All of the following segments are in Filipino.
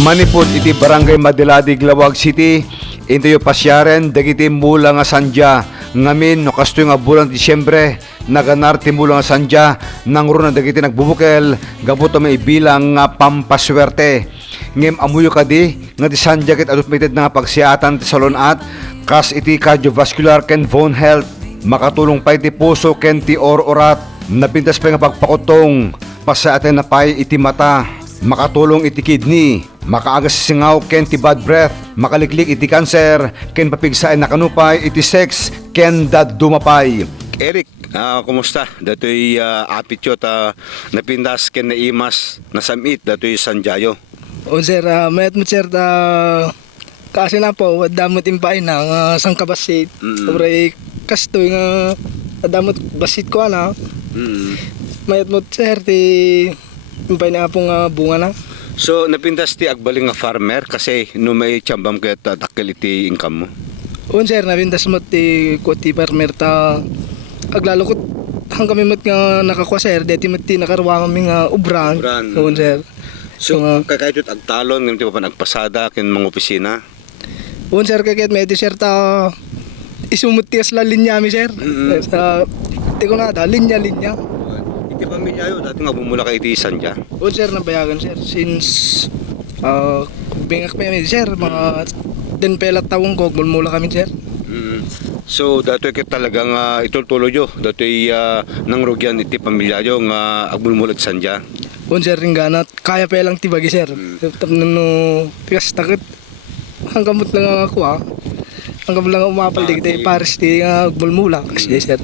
Manipod iti Barangay Madiladi, Glawag City. Ito yung pasyaren, dagiti mula nga sandya. Ngamin, no kasto nga bulan Disyembre, naganar ti mula nga sandya, nang runa dagiti nagbubukel, gabuto may bilang nga pampaswerte. Ngem amuyo kadi, nga ti sandya kit admitted na nga pagsiatan ti salonat, kas iti cardiovascular ken bone health, makatulong pa iti puso ken ti or-orat, napintas pa nga pagpakutong, pasaaten na pay iti mata, makatulong iti kidney, makaagas singaw ken ti bad breath, makaliklik iti cancer, ken papigsain na kanupay iti sex, ken dadumapay. Eric, kumusta? Dato'y apit yot, napindas ken naimas nasamit, dato'y sanjayo. O sir, mayat mo sir, kasi na po, damot impay na, sangkabasit, sobre kastoy nga, damot basit ko na, mayat mo sir, ti impay na pong bunga na. So, napindas ti agbaling nga farmer kasi no may tiyambam kaya takil iti income mo? O sir, napindas mo ti kuti farmer ta, aglalukot, hanggang may mat nga nakakuha sir, deti mat ti nakarwa kami nga ubran. O sir. So, kahit agtalon, ngayon pa nagpasada kin mga opisina? O sir, kahit may ti sir ta, isumot ti asla linya mi sir. Sa, ti ko na, linya-linya. Iti pamilya yun, dati nga bumula ka iti sandya? O sir, nabayagan sir, since bingak pa yun sir, mga den pelat tawong ko, mula kami sir. So, dati kaya talagang itultulo nyo, dati nangrugyan iti pamilya nyo nga agbulmulag sandya? O sir, ringgana, kaya pa lang tibagi sir. No, tigas takit, hanggang mo't lang ako hanggang lang umapal di kita pares di bulmula. Kasi sir,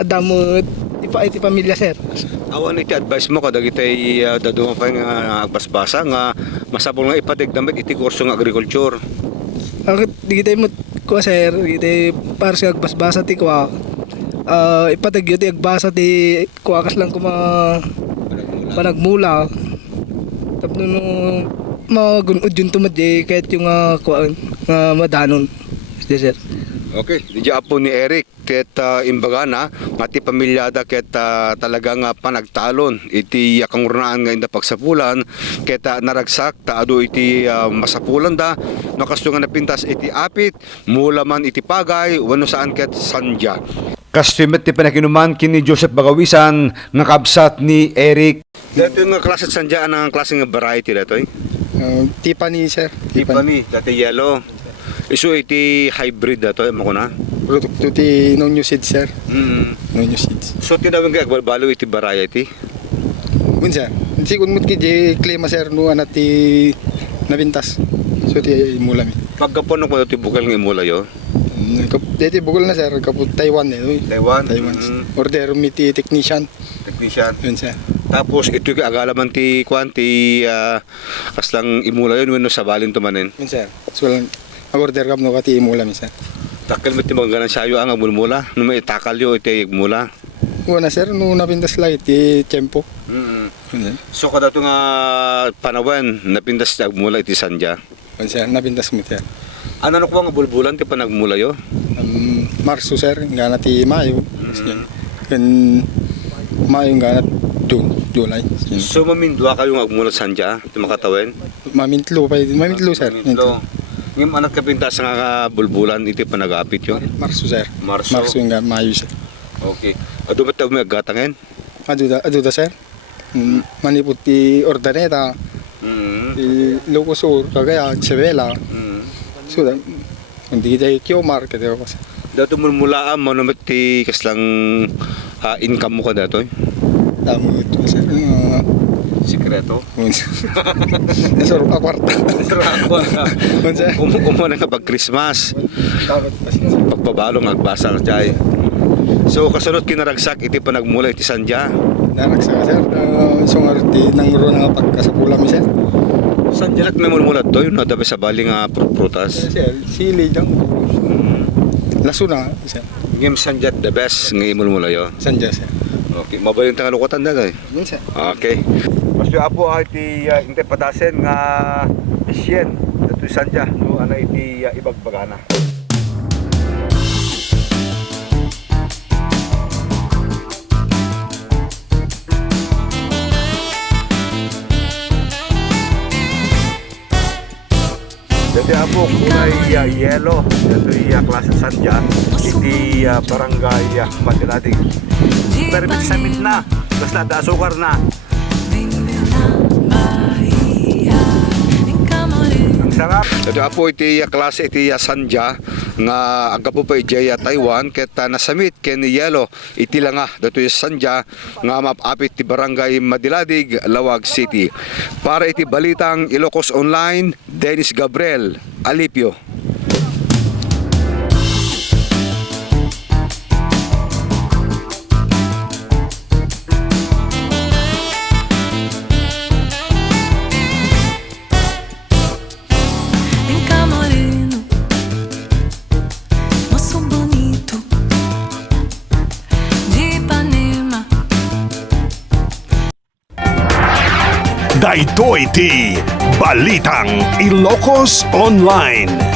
adamot, iti pamilya sir. Awan iti advice mo kada kita'y dadungan pa nga agbasbasa nga masapol nga ipatig damit iti kurso nga agriculture. Di kita mo ko sir, kita pares nga agbasbasa ti kwa. Ipatag yun ti agbasa ti kuwakas lang kuma panagmula. Tapos nung magunod yun tumad kahit yung kuwaan nga madanon. Sir. Okay, di apo ni Eric ket imbaga na ngati pamilyada ket talagang panagtalon iti kangurnaan nga inda pagsapulan ket naragsak taado iti masapulan da nakasto nga napintas iti apit mula man iti pagay wano saan ket sandya. Kastimet ti panakinuman kini Joseph Bagawisan nga kabsat ni Eric. Dito nga klase sandya ang klase nga variety datoy? Tiffany sir. Tiffany, dati yellow. Isu iti hybrid dato mo ko na. Produkto ti no new seeds sir. No new seeds. So tinawag nga agbalo iti variety. Mun sir. Si kun mut ki klima sir no ana ti nabintas. So ti mula mi. Pagkapon ko ti bukal nga mula yo. Deti bukal na sir kaput Taiwan Taiwan. Order mi ti technician. Yun sir. Tapos ito ka agalaman ti kwanti kaslang imula yun no sa balin tumanen. Yun sir. So order kam no kati imula mi sir. Takal mo ti maganan sayo ang agmulmula. No may takal yo iti igmula. Una sir no napindas la iti tempo. So kada to nga panawan napindas ti agmula iti sandya. Yun sir napindas mo sir. Ano ko nga bulbulan ti panagmula yo? Marso sir nga ti Mayo. Ken Mayo nga July. So mamindwa kayo nga agmula sandya ti makatawen? Mamintlo sir. Mamintlo. Ngem anak kapintas nga bulbulan iti panagapit yo. Marso sir. Marso nga Mayo sir. Okay. Adu ba taw may agatangen? Aduda sir. Manipot ti ordaneta. Ilocosur kagaya Cebela. So hindi tayo Kiomar kaya kasi. Dato mulmulaan mo naman ti kaslang income mo ka dato? Damo ito sir. Sikreto? Nasaro ka kwarta. Umuna nga pag Christmas. Pagpabalong agbasa ka dyan. So kasunod kinaragsak iti panagmula iti sandya? Naragsak sir. Sungar ti nangguro nga pagkasapula mi sir. Sandya lang may mulmulat to? Yun na dapat sa bali nga prutas? Sir, sili dyan. Laso na sir. Ngem sandya the best nga imulmula yo? Sandya sir. Okay, mabalin tanga lukutan na gay? Yun sir. Okay. Mas yung apo iti intay padasen nga isyen. Dato sandya no ana iti ibagbagana. Dati po kulay yellow. Ito yung klase sandya. Iti barangay Madiladig. Permit sa mit na. Basta da asukar na. Ang sarap. Ito po iti klase iti sandya nga aga po pa ijaya Taiwan ket nasamit ken yellow iti langa dito yung sandya nga mapapit ti barangay Madiladig, Lawag City. Para iti balitang Ilocos Online, Dennis Gabriel Alipio. Daytoy ti Balitang Ilocos Online.